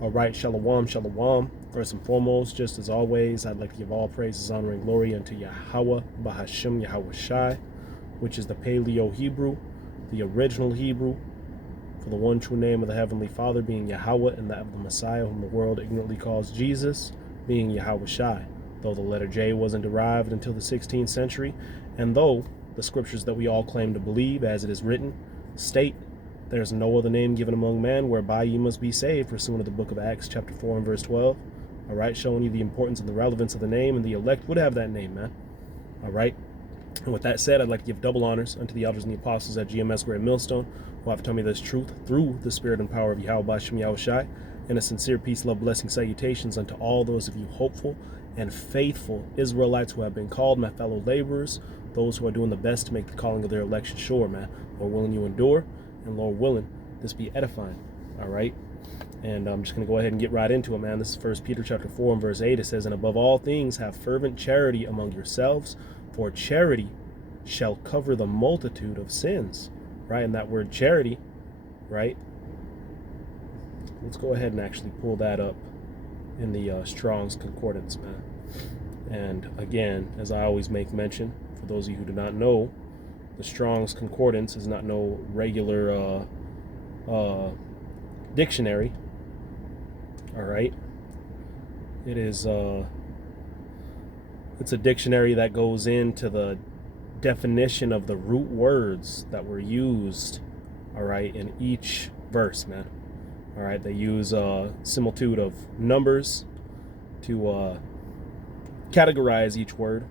All right, shalom, shalom. First and foremost, just as always, I'd like to give all praises, honor, and glory unto Yahweh, Bahashem Yahweh Shai, which is the Paleo Hebrew, the original Hebrew, for the one true name of the Heavenly Father being Yahweh, and that of the Messiah, whom the world ignorantly calls Jesus, being Yahweh Shai, though the letter J wasn't derived until the 16th century, and though the scriptures that we all claim to believe, as it is written, state, there's no other name given among men whereby ye must be saved, pursuant to the book of Acts, chapter 4 and verse 12. All right, showing you the importance and the relevance of the name, and the elect would have that name, man. All right. And with that said, I'd like to give double honors unto the elders and the apostles at GMS Great Millstone, who have taught me this truth through the spirit and power of Yahweh Bashem Yahweh Shai, and a sincere peace, love, blessing, salutations unto all those of you hopeful and faithful Israelites who have been called, my fellow laborers, those who are doing the best to make the calling of their election sure, man. Lord willing, you endure, and Lord willing, this be edifying. All right. And I'm just going to go ahead and get right into it, man. This is 1 Peter chapter 4 and verse 8. It says, and above all things, have fervent charity among yourselves, for charity shall cover the multitude of sins. Right? And that word charity, right? Let's go ahead and actually pull that up in the Strong's Concordance, man. And again, as I always make mention, for those of you who do not know, the Strong's Concordance is not no regular dictionary. All right, it is it's a dictionary that goes into the definition of the root words that were used, all right, in each verse, man. All right, they use a similitude of numbers to categorize each word,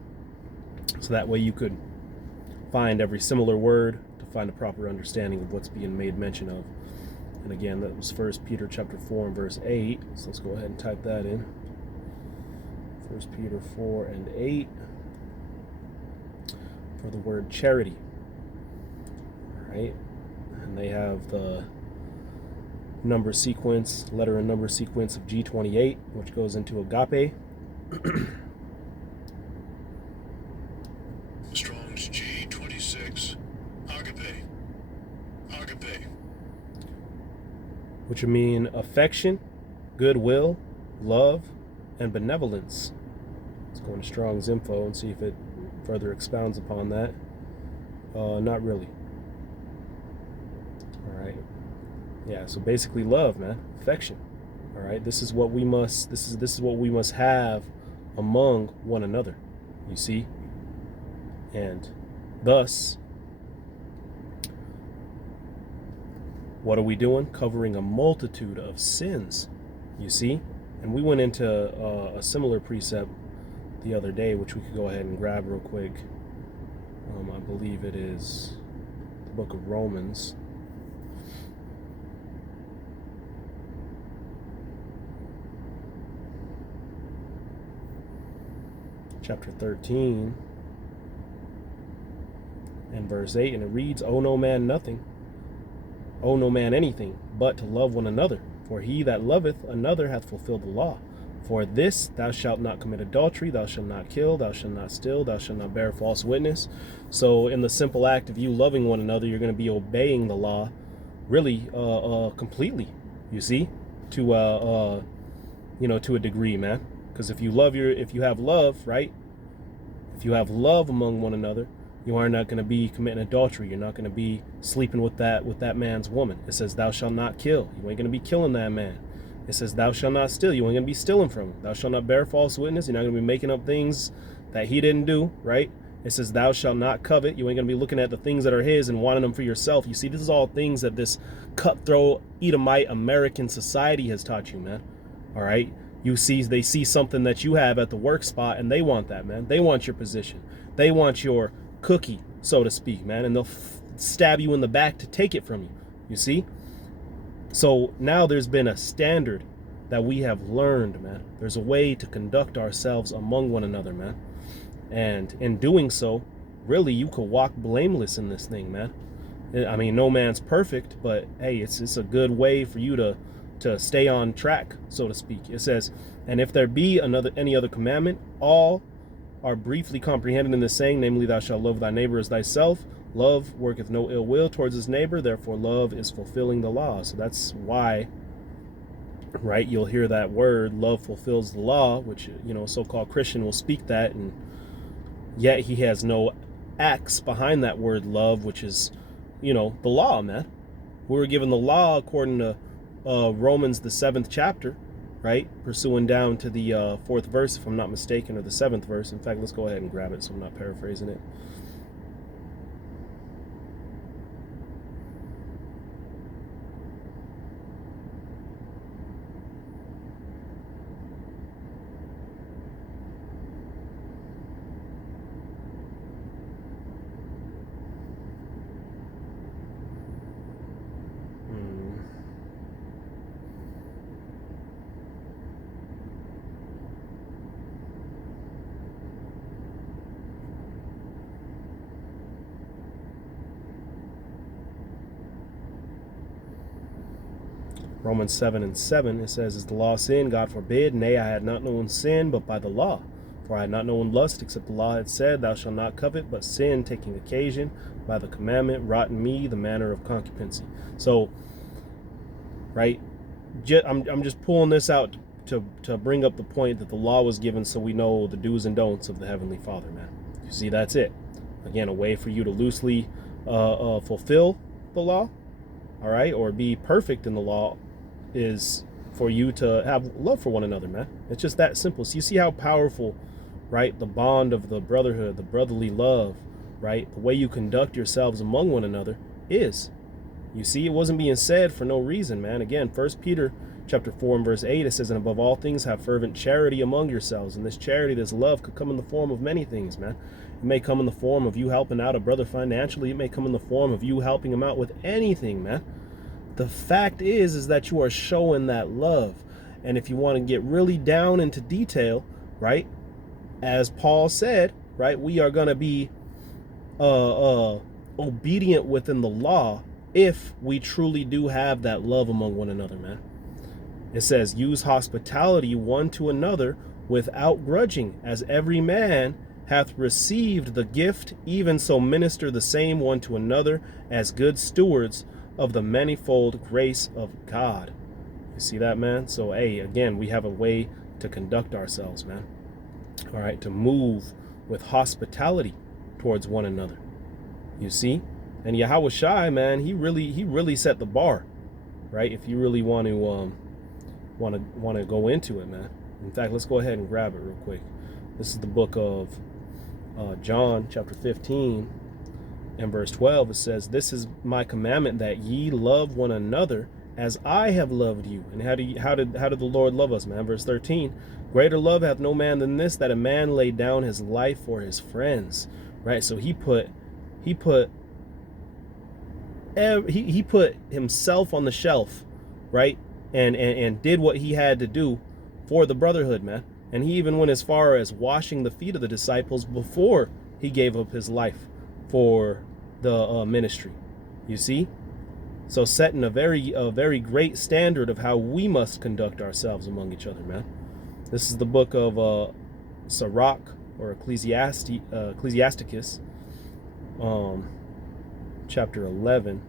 so that way you could find every similar word to find a proper understanding of what's being made mention of. And again, that was 1 Peter chapter 4 and verse 8. So let's go ahead and type that in. 1 Peter 4 and 8 for the word charity. All right. And they have the number sequence, letter and number sequence of G28, which goes into agape. Strong's G26. Agape. Agape. Which would mean affection, goodwill, love, and benevolence. Let's go into Strong's info and see if it further expounds upon that. Not really. All right. Yeah. So basically, love, man, affection. All right. This is what we must. This is what we must have among one another. You see, and thus, what are we doing? Covering a multitude of sins, you see? And we went into a similar precept the other day, which we could go ahead and grab real quick. I believe it is the book of Romans. Chapter 13 and verse 8, and it reads, owe no man nothing, owe no man anything, but to love one another. For he that loveth another hath fulfilled the law. For this, thou shalt not commit adultery, thou shalt not kill, thou shalt not steal, thou shalt not bear false witness. So in the simple act of you loving one another, you're going to be obeying the law really completely, you see, to to a degree, man. Because if you have love, right? If you have love among one another, you are not going to be committing adultery. You're not going to be sleeping with that man's woman. It says, thou shalt not kill. You ain't going to be killing that man. It says, thou shalt not steal. You ain't going to be stealing from him. Thou shalt not bear false witness. You're not going to be making up things that he didn't do, right? It says, thou shalt not covet. You ain't going to be looking at the things that are his and wanting them for yourself. You see, this is all things that this cutthroat Edomite American society has taught you, man. All right? They see something that you have at the work spot, and they want that, man. They want your position. They want your cookie, so to speak, man, and they'll stab you in the back to take it from you, you see? So now there's been a standard that we have learned, man. There's a way to conduct ourselves among one another, man. And in doing so, really, you could walk blameless in this thing, man. I mean, no man's perfect, but hey, it's a good way for you to stay on track, so to speak. It says, and if there be any other commandment, all are briefly comprehended in the saying, namely, thou shalt love thy neighbor as thyself. Love worketh no ill will towards his neighbor, therefore love is fulfilling the law. So that's why right? You'll hear that word, love fulfills the law, which, so-called Christian will speak that, and yet he has no acts behind that word love, which is, the law, man. We were given the law according to Romans, the 7th chapter, right? Pursuing down to the 4th verse, if I'm not mistaken, or the 7th verse. In fact, let's go ahead and grab it so I'm not paraphrasing it. Romans 7:7, it says, is the law sin? God forbid. Nay, I had not known sin but by the law. For I had not known lust, except the law had said, thou shalt not covet. But sin, taking occasion by the commandment, wrought in me the manner of concupiscence. So, right, I'm just pulling this out to bring up the point that the law was given so we know the do's and don'ts of the Heavenly Father, man. You see, that's it. Again, a way for you to loosely fulfill the law, all right, or be perfect in the law, is for you to have love for one another, man. It's just that simple. So you see how powerful, right, the bond of the brotherhood, the brotherly love, right, the way you conduct yourselves among one another is. You see, it wasn't being said for no reason, man. Again, 1 Peter chapter 4 and verse 8, it says, and above all things have fervent charity among yourselves. And this charity, this love, could come in the form of many things, man. It may come in the form of you helping out a brother financially. It may come in the form of you helping him out with anything, man. The fact is that you are showing that love. And if you want to get really down into detail, right, as Paul said, right, we are going to be obedient within the law if we truly do have that love among one another, man. It says, use hospitality one to another without grudging, as every man hath received the gift, even so minister the same one to another as good stewards of the manifold grace of God. You see that, man? So, hey, again, we have a way to conduct ourselves, man. All right, to move with hospitality towards one another. You see? And Yahushua, man, he really set the bar, right? If you really want to go into it, man. In fact, let's go ahead and grab it real quick. This is the book of John, chapter 15, and verse 12. It says, this is my commandment, that ye love one another as I have loved you. And how did the Lord love us, man? Verse 13, greater love hath no man than this, that a man lay down his life for his friends. Right? So he put himself on the shelf, right? And did what he had to do for the brotherhood, man. And he even went as far as washing the feet of the disciples before he gave up his life for the ministry. You see? So setting a very great standard of how we must conduct ourselves among each other, man. This is the book of Sirach, or Ecclesiasticus, chapter 11.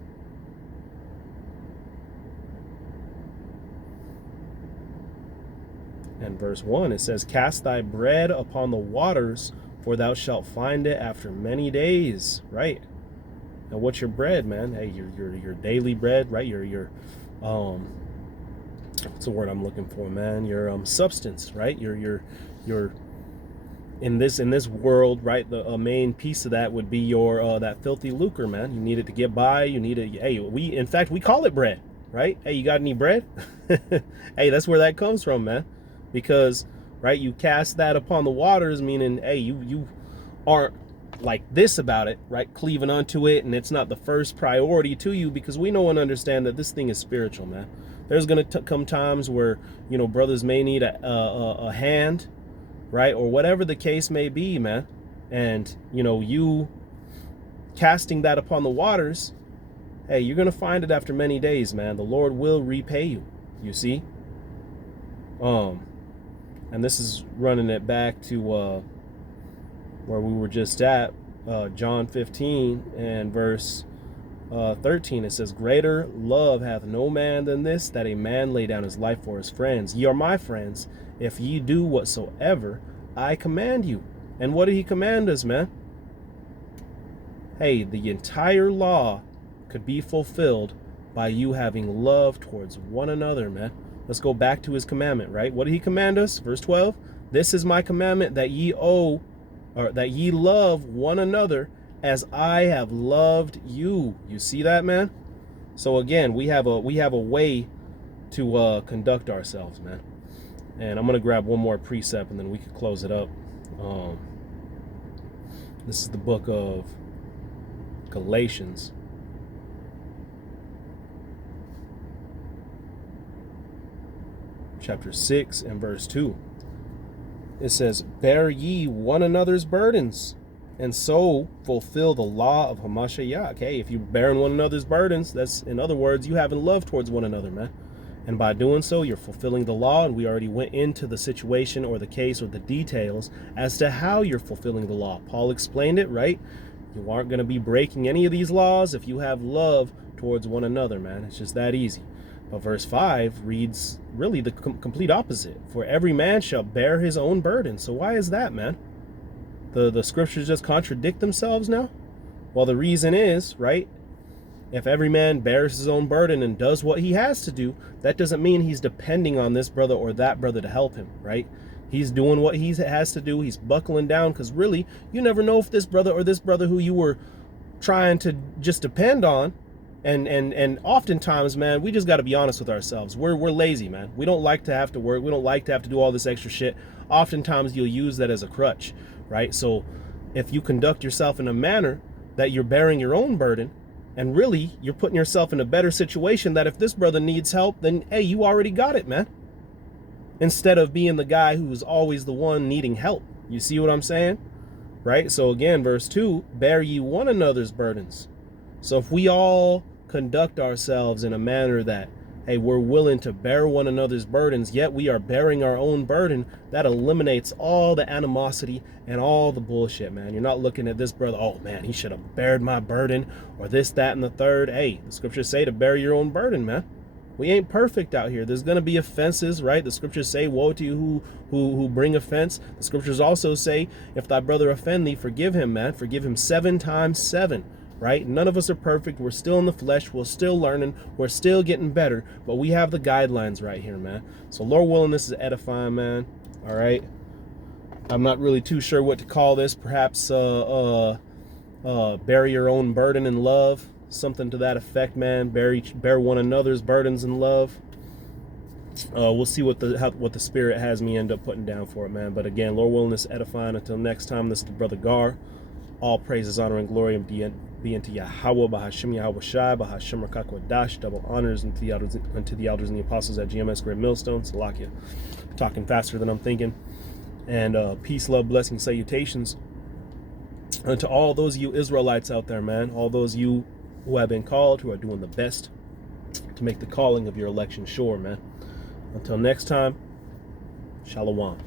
And verse 1, it says, cast thy bread upon the waters, for thou shalt find it after many days. Right? Now, what's your bread, man? Hey, your daily bread, right? Your what's the word I'm looking for, man? Your substance, right? Your in this world, right? The main piece of that would be your that filthy lucre, man. You need it to get by. You need it. Hey, in fact we call it bread, right? Hey, you got any bread? Hey, that's where that comes from, man. Because, right, you cast that upon the waters, meaning, hey, you aren't like this about it, right, cleaving onto it, and it's not the first priority to you, because we know and understand that this thing is spiritual, man. There's going to come times where, brothers may need a hand, right, or whatever the case may be, man. And, you casting that upon the waters, hey, you're going to find it after many days, man. The Lord will repay you, you see? And this is running it back to where we were just at, John 15 and verse 13, it says, greater love hath no man than this, that a man lay down his life for his friends. Ye are my friends, if ye do whatsoever I command you. And what did he command us, man? Hey, the entire law could be fulfilled by you having love towards one another, man. Let's go back to his commandment, right? What did he command us? Verse 12, this is my commandment, that ye love one another as I have loved you. You see that, man? So again, we have a way to conduct ourselves, man. And I'm gonna grab one more precept and then we can close it up. This is the book of Galatians, chapter 6 and verse 2. It says, bear ye one another's burdens, and so fulfill the law of Hamashiach. Okay, if you're bearing one another's burdens, that's, in other words, you having love towards one another, man. And by doing so, you're fulfilling the law. And we already went into the situation or the case or the details as to how you're fulfilling the law. Paul explained it, right? You aren't going to be breaking any of these laws if you have love towards one another, man. It's just that easy. But verse 5 reads really the complete opposite. For every man shall bear his own burden. So why is that, man? The scriptures just contradict themselves now? Well, the reason is, right, if every man bears his own burden and does what he has to do, that doesn't mean he's depending on this brother or that brother to help him, right? He's doing what he has to do. He's buckling down, because really, you never know if this brother or this brother who you were trying to just depend on, and oftentimes, man, we just got to be honest with ourselves. We're lazy, man. We don't like to have to work. We don't like to have to do all this extra shit. Oftentimes, you'll use that as a crutch, right? So if you conduct yourself in a manner that you're bearing your own burden, and really, you're putting yourself in a better situation that if this brother needs help, then, hey, you already got it, man. Instead of being the guy who's always the one needing help. You see what I'm saying? Right? So again, verse 2, bear ye one another's burdens. So if we all conduct ourselves in a manner that, hey, we're willing to bear one another's burdens, yet we are bearing our own burden, that eliminates all the animosity and all the bullshit, man. You're not looking at this brother, oh man, he should have bared my burden, or this, that, and the third. Hey, the scriptures say to bear your own burden, man. We ain't perfect out here. There's going to be offenses, right? The scriptures say, woe to you who bring offense. The scriptures also say, if thy brother offend thee, forgive him, man. Forgive him 7 times 7. Right? None of us are perfect. We're still in the flesh. We're still learning. We're still getting better. But we have the guidelines right here, man. So Lord willing, this is edifying, man. All right. I'm not really too sure what to call this. Perhaps bear your own burden in love. Something to that effect, man. Bear one another's burdens in love. We'll see what the Spirit has me end up putting down for it, man. But again, Lord willing, this is edifying. Until next time, this is the Brother Gar. All praises, honor, and glory be unto Yahweh, Bahashim Yahweh Shai, Bahashim Rakakwadash, double honors unto the elders and the apostles at GMS Great Millstone, Salakia. Talking faster than I'm thinking. And peace, love, blessing, salutations unto all those of you Israelites out there, man. All those of you who have been called, who are doing the best to make the calling of your election sure, man. Until next time, Shalom.